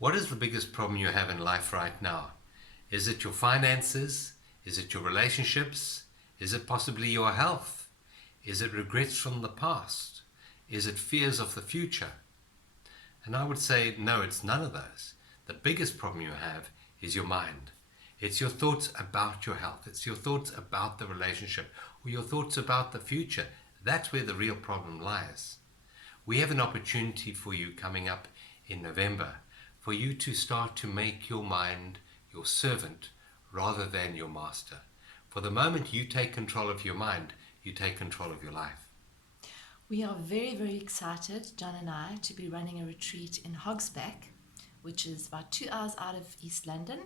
What is the biggest problem you have in life right now? Is it your finances? Is it your relationships? Is it possibly your health? Is it regrets from the past? Is it fears of the future? And I would say, no, it's none of those. The biggest problem you have is your mind. It's your thoughts about your health. It's your thoughts about the relationship or your thoughts about the future. That's where the real problem lies. We have an opportunity for you coming up in November for you to start to make your mind your servant rather than your master. For the moment you take control of your mind, you take control of your life. We are very, very excited, John and I, to be running a retreat in Hogsback, which is about 2 hours out of East London.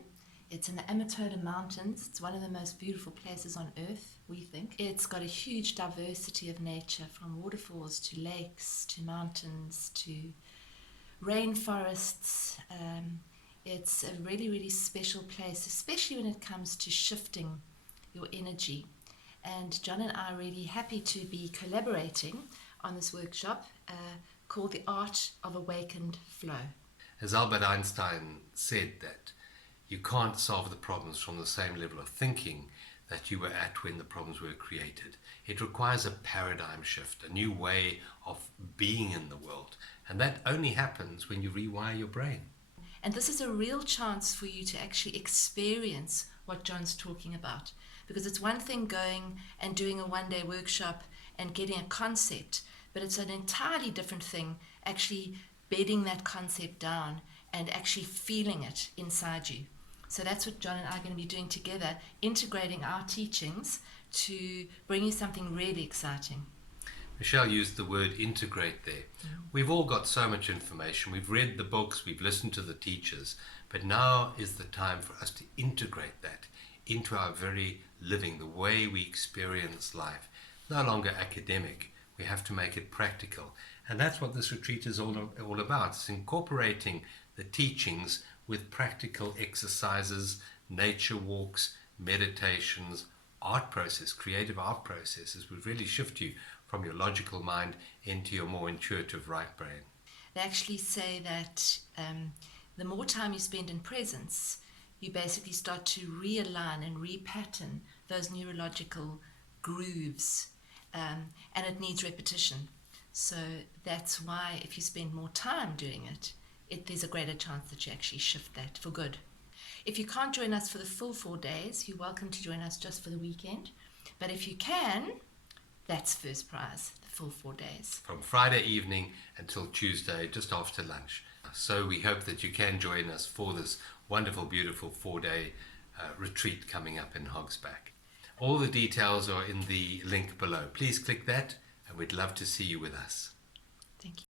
It's in the Amatola Mountains. It's one of the most beautiful places on earth, we think. It's got a huge diversity of nature, from waterfalls to lakes to mountains to rainforests. It's a really, really special place, especially when it comes to shifting your energy. And John and I are really happy to be collaborating on this workshop called The Art of Awakened Flow. As Albert Einstein said, that you can't solve the problems from the same level of thinking that you were at when the problems were created. It requires a paradigm shift, a new way of being in the world. And that only happens when you rewire your brain. And this is a real chance for you to actually experience what John's talking about. Because it's one thing going and doing a one-day workshop and getting a concept, but it's an entirely different thing actually bedding that concept down and actually feeling it inside you. So that's what John and I are going to be doing together, integrating our teachings to bring you something really exciting. Michelle used the word integrate there. We've all got so much information. We've read the books, we've listened to the teachers, but now is the time for us to integrate that into our very living, the way we experience life. No longer academic. We have to make it practical. And that's what this retreat is all about. It's incorporating the teachings with practical exercises, nature walks, meditations, art process, creative art processes would really shift you from your logical mind into your more intuitive right brain. They actually say that the more time you spend in presence, you basically start to realign and repattern those neurological grooves, and it needs repetition. So that's why if you spend more time doing it, there's a greater chance that you actually shift that for good. If you can't join us for the full 4 days, you're welcome to join us just for the weekend. But if you can, that's first prize, the full 4 days. From Friday evening until Tuesday, just after lunch. So we hope that you can join us for this wonderful, beautiful 4-day retreat coming up in Hogsback. All the details are in the link below. Please click that, and we'd love to see you with us. Thank you.